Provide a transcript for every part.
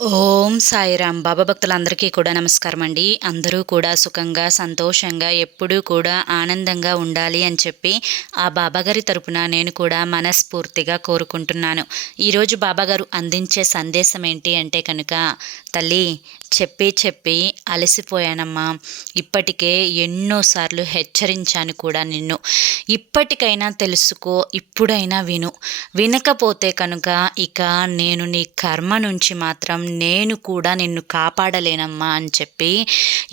ఓం సాయిరాం. బాబా భక్తులందరికీ కూడా నమస్కారం అండి. అందరూ కూడా సుఖంగా, సంతోషంగా, ఎప్పుడూ కూడా ఆనందంగా ఉండాలి అని చెప్పి ఆ బాబాగారి తరపున నేను కూడా మనస్ఫూర్తిగా కోరుకుంటున్నాను. ఈరోజు బాబాగారు అందించే సందేశం ఏంటి అంటే కనుక, తల్లి చెప్పి చెప్పి అలసిపోయానమ్మా. ఇప్పటికే ఎన్నోసార్లు హెచ్చరించాను కూడా నిన్ను. ఇప్పటికైనా తెలుసుకో, ఇప్పుడైనా విను. వినకపోతే కనుక ఇక నేను నీ కర్మ నుంచి మాత్రం నేను కూడా నిన్ను కాపాడలేనమ్మా అని చెప్పి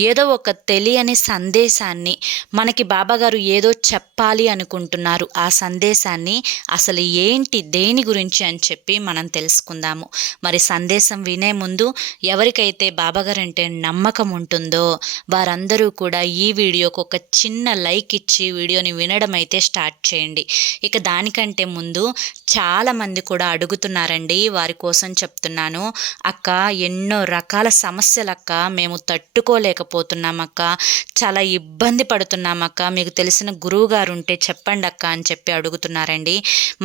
ఏదో ఒక తెలియని సందేశాన్ని మనకి బాబాగారు ఏదో చెప్పాలి అనుకుంటున్నారు. ఆ సందేశాన్ని అసలు ఏంటి, దేని గురించి అని చెప్పి మనం తెలుసుకుందాము. మరి సందేశం వినే ముందు ఎవరికైతే బాబాగారు అంటే నమ్మకం ఉంటుందో వారందరూ కూడా ఈ వీడియోకి ఒక చిన్న లైక్ ఇచ్చి వీడియోని వినడం అయితే స్టార్ట్ చేయండి. ఇక దానికంటే ముందు చాలామంది కూడా అడుగుతున్నారండి, వారి కోసం చెప్తున్నాను. అక్క, ఎన్నో రకాల సమస్యలక్క, మేము తట్టుకోలేకపోతున్నామక్క, చాలా ఇబ్బంది పడుతున్నామక్క, మీకు తెలిసిన గురువుగారు ఉంటే చెప్పండి అక్క అని చెప్పి అడుగుతున్నారండి.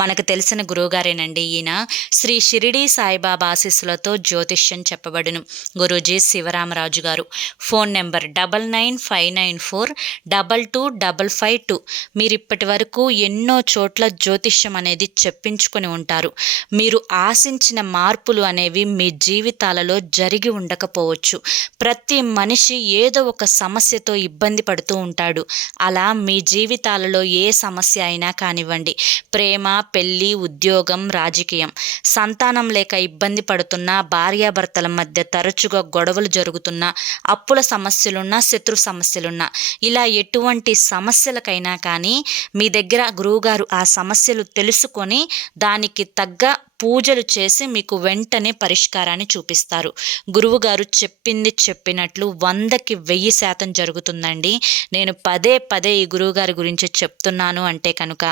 మనకు తెలిసిన గురువుగారేనండి ఈయన. శ్రీ షిరిడి సాయిబాబా ఆశీస్సులతో జ్యోతిష్యం చెప్పబడును. గురూజీ శివరామరాజు గారు. Phone number 9959422552. మీరు ఇప్పటి వరకు ఎన్నో చోట్ల జ్యోతిష్యం అనేది చెప్పించుకొని ఉంటారు. మీరు ఆశించిన మార్పులు అనేవి మీ జీవితాలలో జరిగి ఉండకపోవచ్చు. ప్రతి మనిషి ఏదో ఒక సమస్యతో ఇబ్బంది పడుతూ ఉంటాడు. అలా మీ జీవితాలలో ఏ సమస్య అయినా కానివ్వండి, ప్రేమ, పెళ్ళి, ఉద్యోగం, రాజకీయం, సంతానం లేక ఇబ్బంది పడుతున్నా, భార్యాభర్తల మధ్య తరచుగా గొడవలు జరుగుతున్నా, అప్పుల సమస్యలున్నా, శత్రు సమస్యలున్నా, ఇలా ఎటువంటి సమస్యలకైనా కానీ మీ దగ్గర గురువుగారు ఆ సమస్యలు తెలుసుకొని దానికి తగ్గ పూజలు చేసి మీకు వెంటనే పరిష్కారాన్ని చూపిస్తారు. గురువుగారు చెప్పింది చెప్పినట్లు 100కి 1000% జరుగుతుందండి. నేను పదే పదే ఈ గురువుగారి గురించి చెప్తున్నాను అంటే కనుక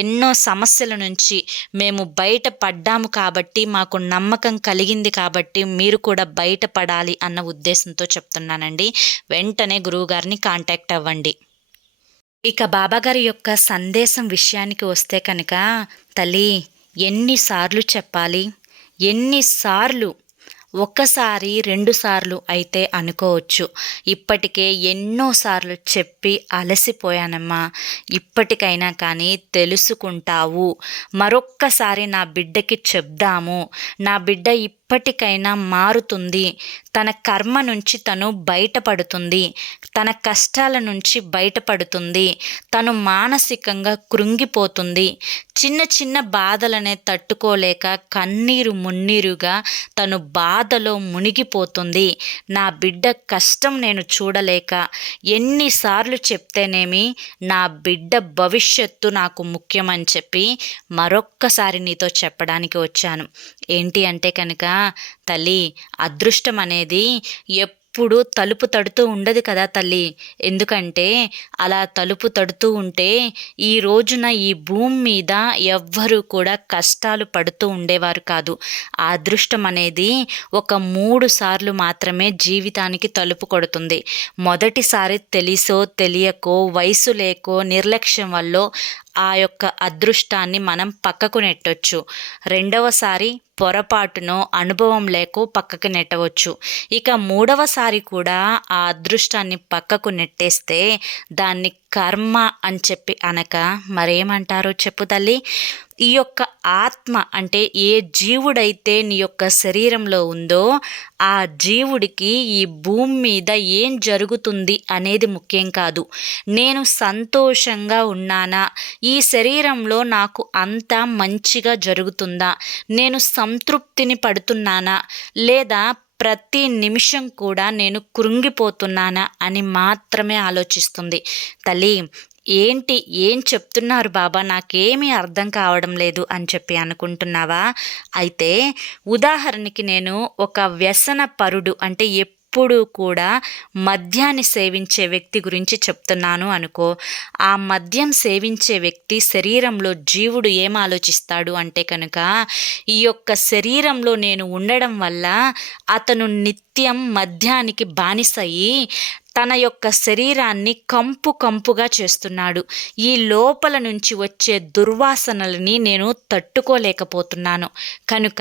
ఎన్నో సమస్యల నుంచి మేము బయటపడ్డాము కాబట్టి, మాకు నమ్మకం కలిగింది కాబట్టి మీరు కూడా బయటపడాలి అన్న ఉద్దేశంతో చెప్తున్నానండి. వెంటనే గురువుగారిని కాంటాక్ట్ అవ్వండి. ఇక బాబాగారి యొక్క సందేశం విషయానికి వస్తే కనుక, తల్లి ఎన్నిసార్లు చెప్పాలి, ఎన్నిసార్లు, ఒక్కసారి 2 సార్లు అయితే అనుకోవచ్చు. ఇప్పటికే ఎన్నోసార్లు చెప్పి అలసిపోయానమ్మా. ఇప్పటికైనా కానీ తెలుసుకుంటావు. మరొక్కసారి నా బిడ్డకి చెప్దాము. నా బిడ్డ ఇప్పటికైనా మారుతుంది. తన కర్మ నుంచి తను బయటపడుతుంది. తన కష్టాల నుంచి బయటపడుతుంది. తను మానసికంగా కృంగిపోతుంది. చిన్న చిన్న బాధలనే తట్టుకోలేక కన్నీరు మున్నీరుగా తను బాధలో మునిగిపోతుంది. నా బిడ్డ కష్టం నేను చూడలేక ఎన్నిసార్లు చెప్తేనేమి, నా బిడ్డ భవిష్యత్తు నాకు ముఖ్యమని చెప్పి మరొక్కసారి నీతో చెప్పడానికి వచ్చాను. ఏంటి అంటే కనుక, తల్లి, అదృష్టం అనేది ఎప్పుడు తలుపు తడుతూ ఉండదు కదా తల్లి. ఎందుకంటే అలా తలుపు తడుతూ ఉంటే ఈ రోజున ఈ భూమి మీద ఎవ్వరూ కూడా కష్టాలు పడుతూ ఉండేవారు కాదు. ఆ అదృష్టం అనేది ఒక 3 సార్లు మాత్రమే జీవితానికి తలుపు కొడుతుంది. మొదటిసారి తెలిసో తెలియకో, వయసు లేకో, నిర్లక్ష్యం వల్ల ఆ యొక్క అదృష్టాన్ని మనం పక్కకు నెట్టొచ్చు. రెండవసారి పొరపాటునో అనుభవం లేకో పక్కకు నెట్టవచ్చు. ఇక 3వసారి కూడా ఆ అదృష్టాన్ని పక్కకు నెట్టేస్తే దాన్ని కర్మ అని చెప్పి అనక మరేమంటారో చెప్పు తల్లి. ఈ యొక్క ఆత్మ అంటే ఏ జీవుడైతే నీ యొక్క శరీరంలో ఉందో ఆ జీవుడికి ఈ భూమి మీద ఏం జరుగుతుంది అనేది ముఖ్యం కాదు. నేను సంతోషంగా ఉన్నానా, ఈ శరీరంలో నాకు అంతా మంచిగా జరుగుతుందా, నేను సంతృప్తిని పడుతున్నానా, లేదా ప్రతి నిమిషం కూడా నేను కృంగిపోతున్నానా అని మాత్రమే ఆలోచిస్తుంది. తల్లి, ఏంటి, ఏం చెప్తున్నారు బాబా, నాకేమీ అర్థం కావడం లేదు అని చెప్పి అనుకుంటున్నావా? అయితే ఉదాహరణకి నేను ఒక వ్యసన పరుడు అంటే ఎప్పుడు కూడా మద్యాన్ని సేవించే వ్యక్తి గురించి చెప్తున్నాను అనుకో. ఆ మద్యం సేవించే వ్యక్తి శరీరంలో జీవుడు ఏం ఆలోచిస్తాడు అంటే కనుక, ఈ యొక్క శరీరంలో నేను ఉండడం వల్ల అతను నిత్యం మద్యానికి బానిసయి తన యొక్క శరీరాన్ని కంపు కంపుగా చేస్తున్నాడు. ఈ లోపల నుంచి వచ్చే దుర్వాసనలని నేను తట్టుకోలేకపోతున్నాను. కనుక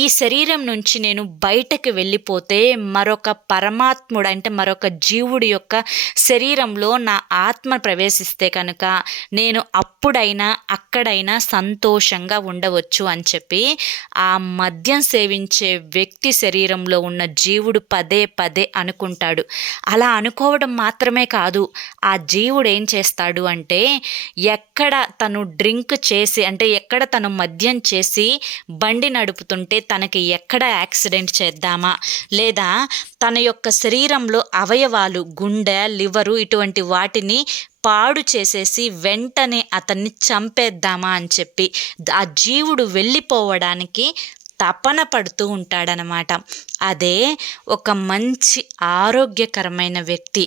ఈ శరీరం నుంచి నేను బయటకు వెళ్ళిపోతే మరొక పరమాత్ముడు అంటే మరొక జీవుడి యొక్క శరీరంలో నా ఆత్మ ప్రవేశిస్తే కనుక నేను అప్పుడైనా అక్కడైనా సంతోషంగా ఉండవచ్చు అని చెప్పి ఆ మద్యం సేవించే వ్యక్తి శరీరంలో ఉన్న జీవుడు పదే పదే అనుకుంటాడు. అలా అనుకోవడం మాత్రమే కాదు, ఆ జీవుడు ఏం చేస్తాడు అంటే ఎక్కడ తను డ్రింక్ చేసి అంటే ఎక్కడ తను మద్యం చేసి బండి నడుపుతుంటే తనకి ఎక్కడ యాక్సిడెంట్ చేద్దామా, లేదా తన యొక్క శరీరంలో అవయవాలు గుండె, లివరు ఇటువంటి వాటిని పాడు చేసేసి వెంటనే అతన్ని చంపేద్దామా అని చెప్పి ఆ జీవుడు వెళ్ళిపోవడానికి తపన పడుతూ ఉంటాడనమాట. అదే ఒక మంచి ఆరోగ్యకరమైన వ్యక్తి,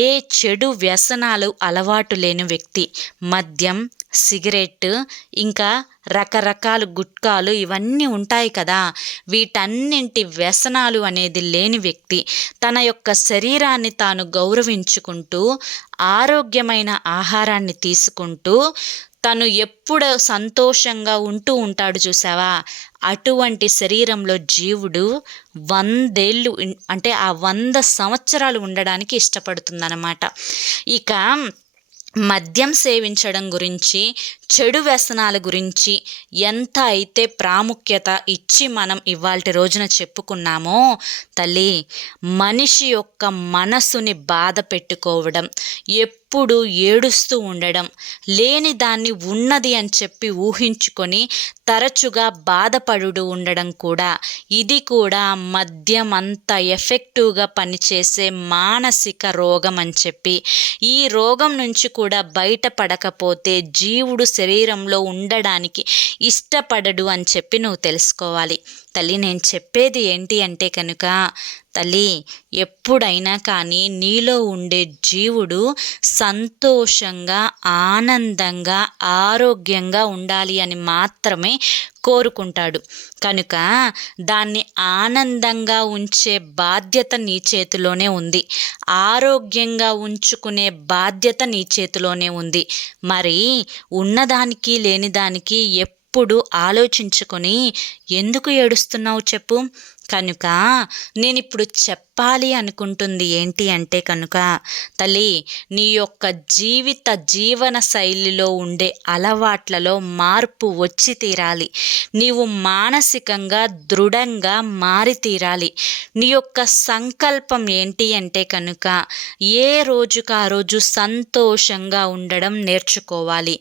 ఏ చెడు వ్యసనాలు అలవాటు లేని వ్యక్తి, మద్యం, సిగరెట్, ఇంకా రకరకాల గుట్కాలు ఇవన్నీ ఉంటాయి కదా, వీటన్నింటి వ్యసనాలు అనేది లేని వ్యక్తి తన యొక్క శరీరాన్ని తాను గౌరవించుకుంటూ ఆరోగ్యమైన ఆహారాన్ని తీసుకుంటూ తను ఎప్పుడు సంతోషంగా ఉంటూ ఉంటాడు చూసావా, అటువంటి శరీరంలో జీవుడు 100 ఏళ్ళు అంటే ఆ 100 సంవత్సరాలు ఉండడానికి ఇష్టపడుతుందన్నమాట. ఇక మద్యం సేవించడం గురించి, చెడు వ్యసనాల గురించి ఎంత అయితే ప్రాముఖ్యత ఇచ్చి మనం ఇవాల్టి రోజున చెప్పుకున్నామో తల్లి, మనిషి యొక్క మనసుని బాధ పెట్టుకోవడం, ఎప్పుడు ఏడుస్తూ ఉండడం, లేని దాన్ని ఉన్నది అని చెప్పి ఊహించుకొని తరచుగా బాధపడుతూ ఉండడం కూడా, ఇది కూడా మద్యం అంత ఎఫెక్టివ్గా పనిచేసే మానసిక రోగం అని చెప్పి, ఈ రోగం నుంచి కూడా బయటపడకపోతే జీవుడు శరీరంలో ఉండడానికి ఇష్టపడడు అని చెప్పి నువ్వు తెలుసుకోవాలి. తల్లి, నేను చెప్పేది ఏంటి అంటే కనుక తల్లి, ఎప్పుడైనా కానీ నీలో ఉండే జీవుడు సంతోషంగా, ఆనందంగా, ఆరోగ్యంగా ఉండాలి అని మాత్రమే కోరుకుంటాడు. కనుక దాన్ని ఆనందంగా ఉంచే బాధ్యత నీ చేతిలోనే ఉంది, ఆరోగ్యంగా ఉంచుకునే బాధ్యత నీ చేతిలోనే ఉంది. మరి ఉన్నదానికి లేనిదానికి ఎప్పుడు ఆలోచించుకొని ఎందుకు ఏడుస్తున్నావు చెప్పు? కనుక నేను ఇప్పుడు చెప్పాలి అనుకుంటుంది ఏంటి అంటే కనుక తల్లి, నీ యొక్క జీవన శైలిలో ఉండే అలవాట్లలో మార్పు వచ్చి తీరాలి. నీవు మానసికంగా దృఢంగా మారి తీరాలి. నీ యొక్క సంకల్పం ఏంటి అంటే కనుక ఏ రోజుకు ఆ రోజు సంతోషంగా ఉండడం నేర్చుకోవాలి,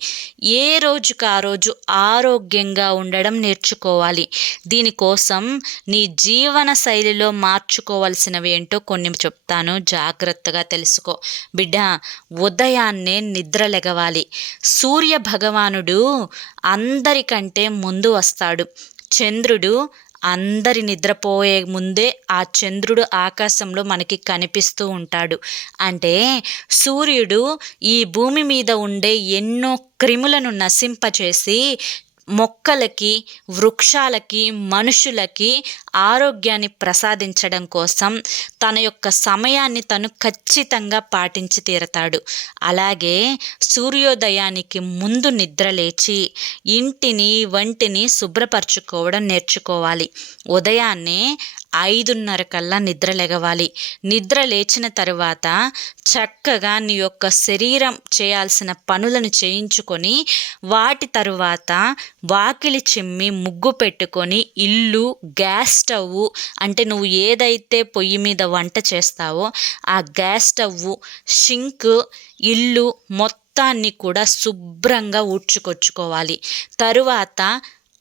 ఏ రోజుకు ఆ రోజు ఆరోగ్యంగా ఉండడం నేర్చుకోవాలి. దీనికోసం నీ జీవన శైలిలో మార్చుకోవాల్సినవి ఏంటో కొన్ని చెప్తాను, జాగ్రత్తగా తెలుసుకో బిడ్డ. ఉదయాన్నే నిద్ర లెగవాలి. సూర్య భగవానుడు అందరికంటే ముందు వస్తాడు. చంద్రుడు అందరి నిద్రపోయే ముందే ఆ చంద్రుడు ఆకాశంలో మనకి కనిపిస్తూ ఉంటాడు. అంటే సూర్యుడు ఈ భూమి మీద ఉండే ఎన్నో క్రిములను నశింపచేసి మొక్కలకి, వృక్షాలకి, మనుషులకి ఆరోగ్యాన్ని ప్రసాదించడం కోసం తన యొక్క సమయాన్ని తను ఖచ్చితంగా పాటించి తీరతాడు. అలాగే సూర్యోదయానికి ముందు నిద్రలేచి ఇంటిని, వంటిని శుభ్రపరచుకోవడం నేర్చుకోవాలి. ఉదయాన్నే 5:30 కల్లా నిద్ర లెగవాలి. నిద్ర లేచిన తరువాత చక్కగా నీ యొక్క శరీరం చేయాల్సిన పనులను చేయించుకొని వాటి తరువాత వాకిలి చిమ్మి ముగ్గు పెట్టుకొని ఇల్లు, గ్యాస్ స్టవ్ అంటే నువ్వు ఏదైతే పొయ్యి మీద వంట చేస్తావో ఆ గ్యాస్ స్టవ్, షింక్, ఇల్లు మొత్తాన్ని కూడా శుభ్రంగా ఊడ్చుకొచ్చుకోవాలి. తరువాత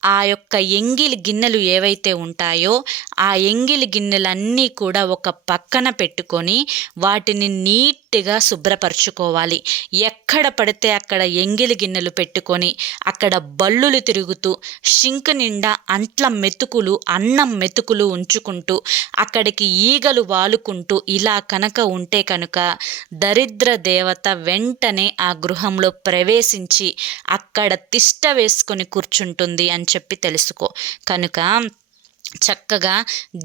ఆ యొక్క ఎంగిలి గిన్నెలు ఏవైతే ఉంటాయో ఆ ఎంగిలి గిన్నెలన్నీ కూడా ఒక పక్కన పెట్టుకొని వాటిని నీట్గా శుభ్రపరచుకోవాలి. ఎక్కడ పడితే అక్కడ ఎంగిలి గిన్నెలు పెట్టుకొని అక్కడ బల్లులు తిరుగుతూ షింక్ నిండా అంట్ల మెతుకులు, అన్నం మెతుకులు ఉంచుకుంటూ అక్కడికి ఈగలు వాలుకుంటూ ఇలా కనుక ఉంటే కనుక దరిద్ర దేవత వెంటనే ఆ గృహంలో ప్రవేశించి అక్కడ తిష్ట వేసుకొని కూర్చుంటుంది అని చెప్పి తెలుసుకో. కనుక చక్కగా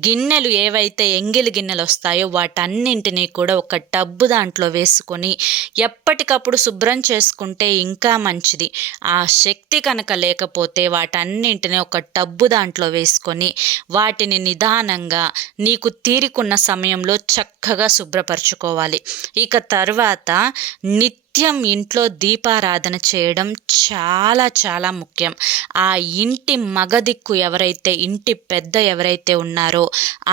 గిన్నెలు ఏవైతే ఎంగిలి గిన్నెలు వస్తాయో వాటన్నింటినీ కూడా ఒక టబ్బు దాంట్లో వేసుకొని ఎప్పటికప్పుడు శుభ్రం చేసుకుంటే ఇంకా మంచిది. ఆ శక్తి కనుక లేకపోతే వాటన్నింటినీ ఒక టబ్బు దాంట్లో వేసుకొని వాటిని నిదానంగా నీకు తీరికున్న సమయంలో చక్కగా శుభ్రపరచుకోవాలి. ఇక తర్వాత నిత్యం ఇంట్లో దీపారాధన చేయడం చాలా చాలా ముఖ్యం. ఆ ఇంటి మగదిక్కు ఎవరైతే, ఇంటి పెద్ద ఎవరైతే ఉన్నారో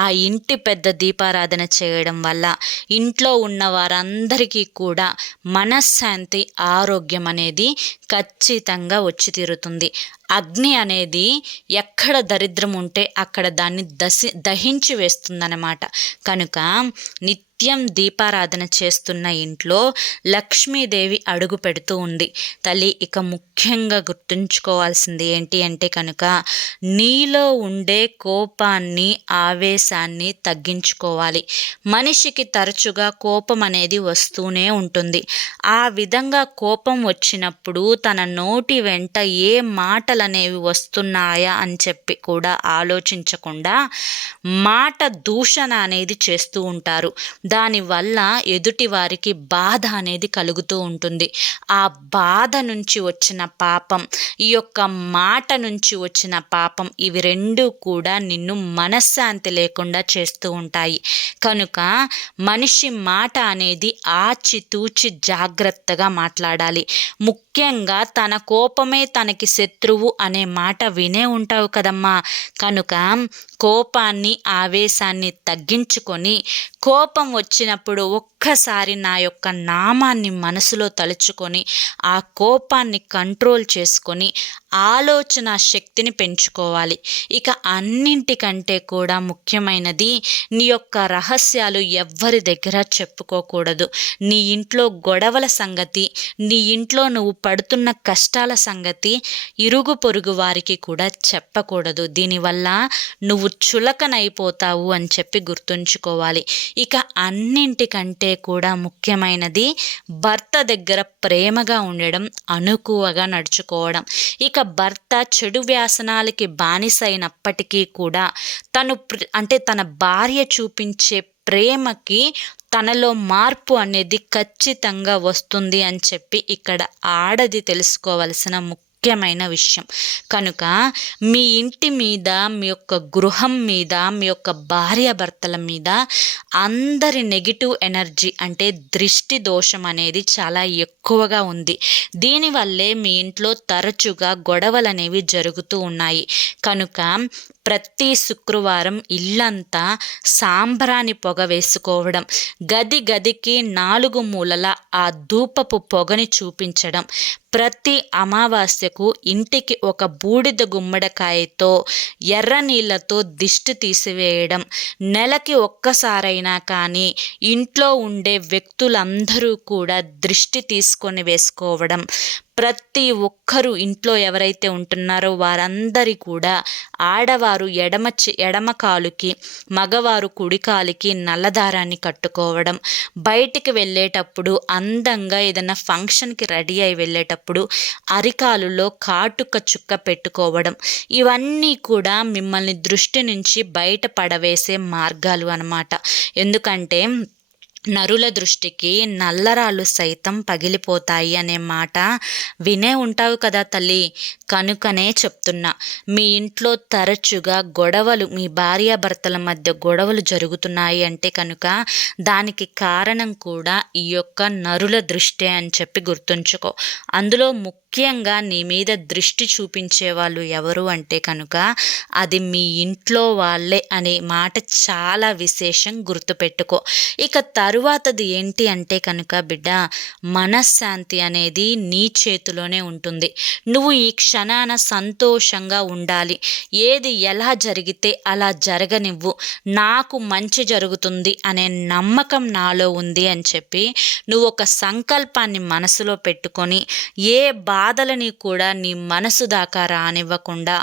ఆ ఇంటి పెద్ద దీపారాధన చేయడం వల్ల ఇంట్లో ఉన్న వారందరికీ కూడా మనశ్శాంతి, ఆరోగ్యం అనేది ఖచ్చితంగా వచ్చి తీరుతుంది. అగ్ని అనేది ఎక్కడ దరిద్రం ఉంటే అక్కడ దాన్ని దహించి వేస్తుందన్నమాట. కనుక నిత్యం దీపారాధన చేస్తున్న ఇంట్లో లక్ష్మీదేవి అడుగు పెడుతూ ఉంది. తల్లి, ఇక ముఖ్యంగా గుర్తుంచుకోవాల్సింది ఏంటి అంటే కనుక నీలో ఉండే కోపాన్ని, ఆవేశాన్ని తగ్గించుకోవాలి. మనిషికి తరచుగా కోపం అనేది వస్తూనే ఉంటుంది. ఆ విధంగా కోపం వచ్చినప్పుడు తన నోటి వెంట ఏ మాటలనేవి వస్తున్నాయా అని చెప్పి కూడా ఆలోచించకుండా మాట దూషణ అనేది చేస్తూ ఉంటారు. దానివల్ల ఎదుటి వారికి బాధ అనేది కలుగుతూ ఉంటుంది. ఆ బాధ నుంచి వచ్చిన పాపం, ఈ యొక్క మాట నుంచి వచ్చిన పాపం, ఇవి రెండు కూడా నిన్ను మనశ్శాంతి లేకుండా చేస్తూ ఉంటాయి. కనుక మనిషి మాట అనేది ఆచితూచి జాగ్రత్తగా మాట్లాడాలి. ముఖ్యంగా తన కోపమే తనకి శత్రువు అనే మాట వినే ఉంటావు కదమ్మా. కనుక కోపాన్ని, ఆవేశాన్ని తగ్గించుకొని కోపం వచ్చినప్పుడు ఒక్కసారి నా యొక్క నామాన్ని మనసులో తలుచుకొని ఆ కోపాన్ని కంట్రోల్ చేసుకొని ఆలోచన శక్తిని పెంచుకోవాలి. ఇక అన్నింటికంటే కూడా ముఖ్యమైనది, నీ యొక్క రహస్యాలు ఎవ్వరి దగ్గర చెప్పుకోకూడదు. నీ ఇంట్లో గొడవల సంగతి, నీ ఇంట్లో నువ్వు పడుతున్న కష్టాల సంగతి ఇరుగు పొరుగు వారికి కూడా చెప్పకూడదు. దీనివల్ల నువ్వు చులకనైపోతావు అని చెప్పి గుర్తుంచుకోవాలి. ఇక అన్నింటికంటే కూడా ముఖ్యమైనది, భర్త దగ్గర ప్రేమగా ఉండడం, అనుకువగా నడుచుకోవడం. ఇక భర్త చెడు వ్యసనాలకి బానిసైనప్పటికీ కూడా తన భార్య చూపించే ప్రేమకి తనలో మార్పు అనేది ఖచ్చితంగా వస్తుంది అని చెప్పి ఇక్కడ ఆడది తెలుసుకోవలసిన ముఖ్యమైన విషయం. కనుక మీ ఇంటి మీద, మీ యొక్క గృహం మీద, మీ యొక్క భార్యాభర్తల మీద అందరి నెగిటివ్ ఎనర్జీ అంటే దృష్టి దోషం అనేది చాలా ఎక్కువగా ఉంది. దీనివల్లే మీ ఇంట్లో తరచుగా గొడవలు అనేవి జరుగుతూ ఉన్నాయి. కనుక ప్రతి శుక్రవారం ఇల్లంతా సాంబ్రాణి పొగ వేసుకోవడం, గదికి 4 మూలల ఆ ధూపపు పొగని చూపించడం, ప్రతి అమావాస్యకు ఇంటికి ఒక బూడిద గుమ్మడికాయతో ఎర్ర నీళ్ళతో దిష్టి తీసివేయడం, నెలకి ఒక్కసారైనా కానీ ఇంట్లో ఉండే వ్యక్తులందరూ కూడా దృష్టి తీసుకొని వేసుకోవడం, ప్రతి ఒక్కరూ ఇంట్లో ఎవరైతే ఉంటున్నారో వారందరి కూడా ఆడవారు ఎడమ కాలుకి, మగవారు కుడి కాలుకి నల్లదారాన్ని కట్టుకోవడం, బయటికి వెళ్ళేటప్పుడు అందంగా ఏదైనా ఫంక్షన్కి రెడీ అయి వెళ్ళేటప్పుడు అరికాలులో కాటుక చుక్క పెట్టుకోవడం, ఇవన్నీ కూడా మిమ్మల్ని దృష్టి నుంచి బయట పడవేసే మార్గాలు అన్నమాట. ఎందుకంటే నరుల దృష్టికి నల్లరాళ్ళు సైతం పగిలిపోతాయి అనే మాట వినే ఉంటావు కదా తల్లి. కనుకనే చెప్తున్నా, మీ ఇంట్లో తరచుగా గొడవలు, మీ భార్యాభర్తల మధ్య గొడవలు జరుగుతున్నాయి అంటే కనుక దానికి కారణం కూడా ఈ యొక్క నరుల దృష్టి అని చెప్పి గుర్తుంచుకో. అందులో ముఖ్యంగా నీ మీద దృష్టి చూపించే వాళ్ళు ఎవరు అంటే కనుక అది మీ ఇంట్లో వాళ్ళే అనే మాట చాలా విశేషం, గుర్తుపెట్టుకో. ఇక తరువాతది ఏంటి అంటే కనుక బిడ్డ, మనశ్శాంతి అనేది నీ చేతిలోనే ఉంటుంది. నువ్వు ఈ క్షణాన సంతోషంగా ఉండాలి. ఏది ఎలా జరిగితే అలా జరగనివ్వు, నాకు మంచి జరుగుతుంది అనే నమ్మకం నాలో ఉంది అని చెప్పి నువ్వు ఒక సంకల్పాన్ని మనసులో పెట్టుకొని ఏ బాధలని కూడా నీ మనసు దాకా రానివ్వకుండా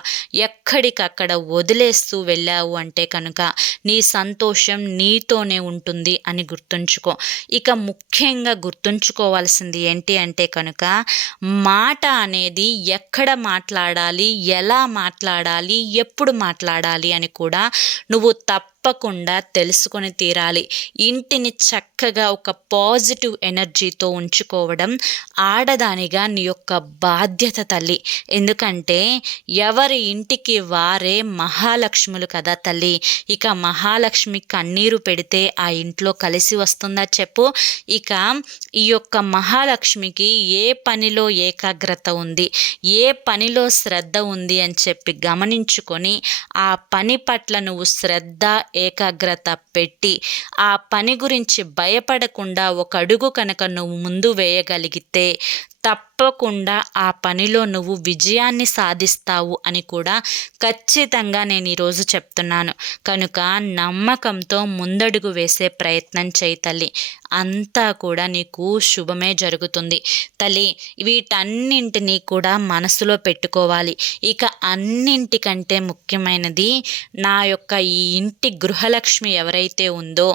ఎక్కడికక్కడ వదిలేస్తూ వెళ్ళావు అంటే కనుక నీ సంతోషం నీతోనే ఉంటుంది అని గుర్తుంచుకో. ఇక ముఖ్యంగా గుర్తుంచుకోవాల్సింది ఏంటి అంటే కనుక మాట అనేది ఎక్కడ మాట్లాడాలి, ఎలా మాట్లాడాలి, ఎప్పుడు మాట్లాడాలి అని కూడా నువ్వు తప్పకుండా తెలుసుకొని తీరాలి. ఇంటిని చక్కగా ఒక పాజిటివ్ ఎనర్జీతో ఉంచుకోవడం ఆడదానిగా నీ యొక్క బాధ్యత తల్లి. ఎందుకంటే ఎవరి ఇంటికి వారే మహాలక్ష్ములు కదా తల్లి. ఇక మహాలక్ష్మి కన్నీరు పెడితే ఆ ఇంట్లో కలిసి వస్తుందా చెప్పు. ఇక ఈ యొక్క మహాలక్ష్మికి ఏ పనిలో ఏకాగ్రత ఉంది, ఏ పనిలో శ్రద్ధ ఉంది అని చెప్పి గమనించుకొని ఆ పని పట్ల నువ్వు శ్రద్ధ ఏకాగ్రత పెట్టి ఆ పని గురించి భయపడకుండా ఒక అడుగు కనుక నువ్వు ముందు వేయగలిగితే తప్పకుండా ఆ పనిలో నువ్వు విజయాన్ని సాధిస్తావు అని కూడా ఖచ్చితంగా నేను ఈరోజు చెప్తున్నాను. కనుక నమ్మకంతో ముందడుగు వేసే ప్రయత్నం చేయి తల్లి. అంతా కూడా నీకు శుభమే జరుగుతుంది తల్లి. వీటన్నింటినీ కూడా మనసులో పెట్టుకోవాలి. ఇక అన్నింటికంటే ముఖ్యమైనది నా యొక్క ఈ ఇంటి గృహలక్ష్మి ఎవరైతే ఉందో,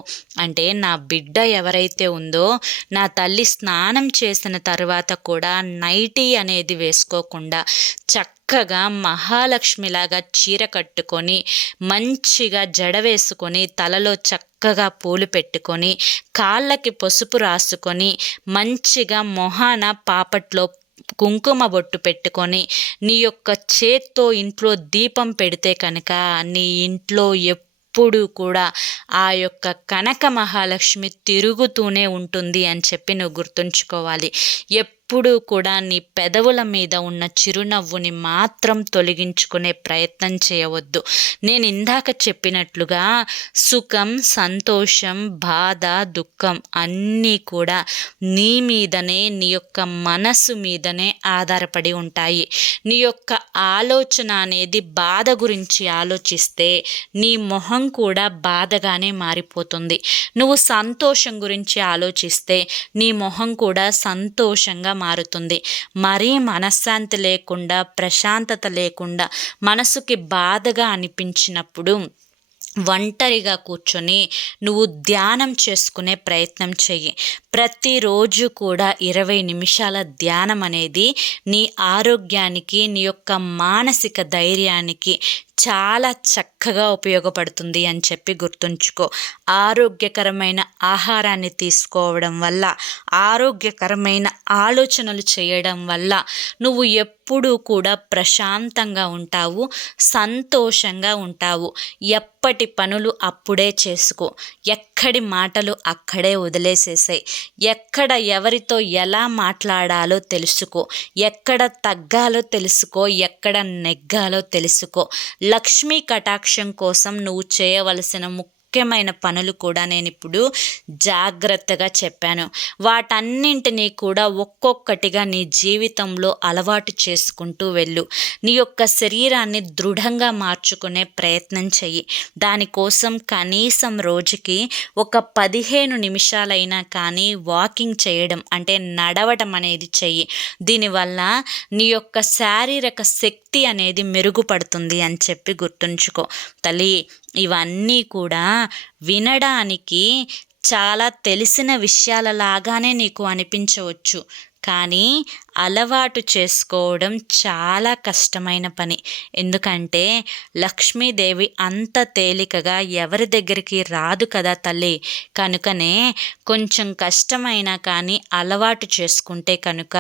అంటే నా బిడ్డ ఎవరైతే ఉందో, నా తల్లి స్నానం చేసిన తర్వాత కూడా నైటీ అనేది వేసుకోకుండా చక్కగా మహాలక్ష్మిలాగా చీర కట్టుకొని మంచిగా జడ వేసుకొని తలలో చక్కగా పూలు పెట్టుకొని కాళ్ళకి పసుపు రాసుకొని మంచిగా మొహాన పాపట్లో కుంకుమ బొట్టు పెట్టుకొని నీ యొక్క చేత్తో ఇంట్లో దీపం పెడితే కనుక నీ ఇంట్లో ఎప్పుడు కూడా ఆ యొక్క కనక మహాలక్ష్మి తిరుగుతూనే ఉంటుంది అని చెప్పి నువ్వు గుర్తుంచుకోవాలి. ఎప్పుడూ కూడా నీ పెదవుల మీద ఉన్న చిరునవ్వుని మాత్రం తొలగించుకునే ప్రయత్నం చేయవద్దు. నేను ఇందాక చెప్పినట్లుగా సుఖం, సంతోషం, బాధ, దుఃఖం అన్నీ కూడా నీ మీదనే, నీ యొక్క మనసు మీదనే ఆధారపడి ఉంటాయి. నీ యొక్క ఆలోచన అనేది బాధ గురించి ఆలోచిస్తే నీ మొహం కూడా బాధగానే మారిపోతుంది. నువ్వు సంతోషం గురించి ఆలోచిస్తే నీ మొహం కూడా సంతోషంగా మారుతుంది. మరీ మనశ్శాంతి లేకుండా, ప్రశాంతత లేకుండా, మనసుకి బాధగా అనిపించినప్పుడు ఒంటరిగా కూర్చొని నువ్వు ధ్యానం చేసుకునే ప్రయత్నం చెయ్యి. ప్రతిరోజు కూడా 20 నిమిషాల ధ్యానం అనేది నీ ఆరోగ్యానికి, నీ యొక్క మానసిక ధైర్యానికి చాలా చక్కగా ఉపయోగపడుతుంది అని చెప్పి గుర్తుంచుకో. ఆరోగ్యకరమైన ఆహారాన్ని తీసుకోవడం వల్ల, ఆరోగ్యకరమైన ఆలోచనలు చేయడం వల్ల నువ్వు ఎప్పుడూ కూడా ప్రశాంతంగా ఉంటావు, సంతోషంగా ఉంటావు. ఎప్పటి పనులు అప్పుడే చేసుకో. ఎక్కడి మాటలు అక్కడే వదిలేసేసాయి. ఎక్కడ ఎవరితో ఎలా మాట్లాడాలో తెలుసుకో. ఎక్కడ తగ్గాలో తెలుసుకో, ఎక్కడ నెగ్గాలో తెలుసుకో. లక్ష్మీ కటాక్షం కోసం నువ్వు చేయవలసిన ముఖ్యమైన పనులు కూడా నేను ఇప్పుడు జాగ్రత్తగా చెప్పాను. వాటన్నింటినీ కూడా ఒక్కొక్కటిగా నీ జీవితంలో అలవాటు చేసుకుంటూ వెళ్ళు. నీ యొక్క శరీరాన్ని దృఢంగా మార్చుకునే ప్రయత్నం చెయ్యి. దానికోసం కనీసం రోజుకి ఒక 15 నిమిషాలైనా కానీ వాకింగ్ చేయడం, అంటే నడవడం అనేది చెయ్యి. దీనివల్ల నీ యొక్క శారీరక శక్తి అనేది మెరుగుపడుతుంది అని చెప్పి గుర్తుంచుకో తల్లి. ఇవన్నీ కూడా వినడానికి చాలా తెలిసిన విషయాలలాగానే నీకు అనిపించవచ్చు, కానీ అలవాటు చేసుకోవడం చాలా కష్టమైన పని. ఎందుకంటే లక్ష్మీదేవి అంత తేలికగా ఎవరి దగ్గరికి రాదు కదా తల్లి. కనుకనే కొంచెం కష్టమైనా కానీ అలవాటు చేసుకుంటే కనుక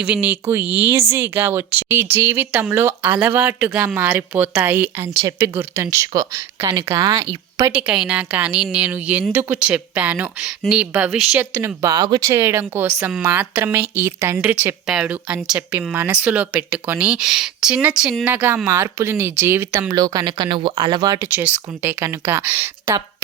ఇవి నీకు ఈజీగా వచ్చి నీ జీవితంలో అలవాటుగా మారిపోతాయి అని చెప్పి గుర్తుంచుకో. కనుక ఇప్పటికైనా కానీ నేను ఎందుకు చెప్పాను, నీ భవిష్యత్తును బాగు చేయడం కోసం మాత్రమే ఈ తండ్రి చెప్పాడు అని చెప్పి మనసులో పెట్టుకొని చిన్న చిన్నగా మార్పులు నీ జీవితంలో కనుక నువ్వు అలవాటు చేసుకుంటే కనుక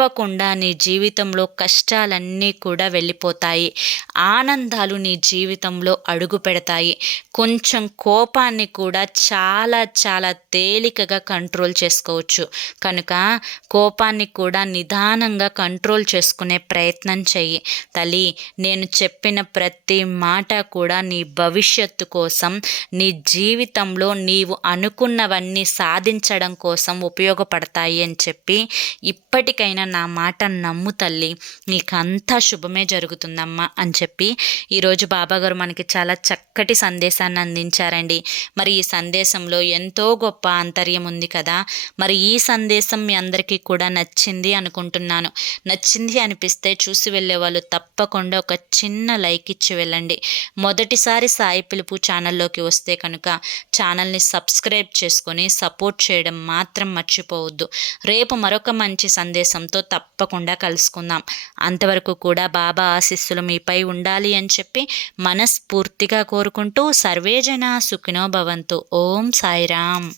తప్పకుండా నీ జీవితంలో కష్టాలన్నీ కూడా వెళ్ళిపోతాయి. ఆనందాలు నీ జీవితంలో అడుగు పెడతాయి. కొంచెం కోపాన్ని కూడా చాలా చాలా తేలికగా కంట్రోల్ చేసుకోవచ్చు. కనుక కోపాన్ని కూడా నిదానంగా కంట్రోల్ చేసుకునే ప్రయత్నం చెయ్యి. తల్లి, నేను చెప్పిన ప్రతి మాట కూడా నీ భవిష్యత్తు కోసం, నీ జీవితంలో నీవు అనుకున్నవన్నీ సాధించడం కోసం ఉపయోగపడతాయి అని చెప్పి ఇప్పటికైనా నా మాట నమ్ము తల్లి, నీకంతా శుభమే జరుగుతుందమ్మా అని చెప్పి ఈరోజు బాబాగారు మనకి చాలా చక్కటి సందేశాన్ని అందించారండి. మరి ఈ సందేశంలో ఎంతో గొప్ప ఆంతర్యం ఉంది కదా. మరి ఈ సందేశం మీ అందరికీ కూడా నచ్చింది అనుకుంటున్నాను. నచ్చింది అనిపిస్తే చూసి వెళ్ళే వాళ్ళు తప్పకుండా ఒక చిన్న లైక్ ఇచ్చి వెళ్ళండి. మొదటిసారి సాయి పిలుపు ఛానల్లోకి వస్తే కనుక ఛానల్ని సబ్స్క్రైబ్ చేసుకొని సపోర్ట్ చేయడం మాత్రం మర్చిపోవద్దు. రేపు మరొక మంచి సందేశంతో తప్పకుండా కలుసుకుందాం. అంతవరకు కూడా బాబా ఆశీస్సులు మీపై ఉండాలి అని చెప్పి మనస్ఫూర్తిగా కోరుకుంటూ సర్వేజన సుఖినో భవంతు. ఓం సాయిరామ్.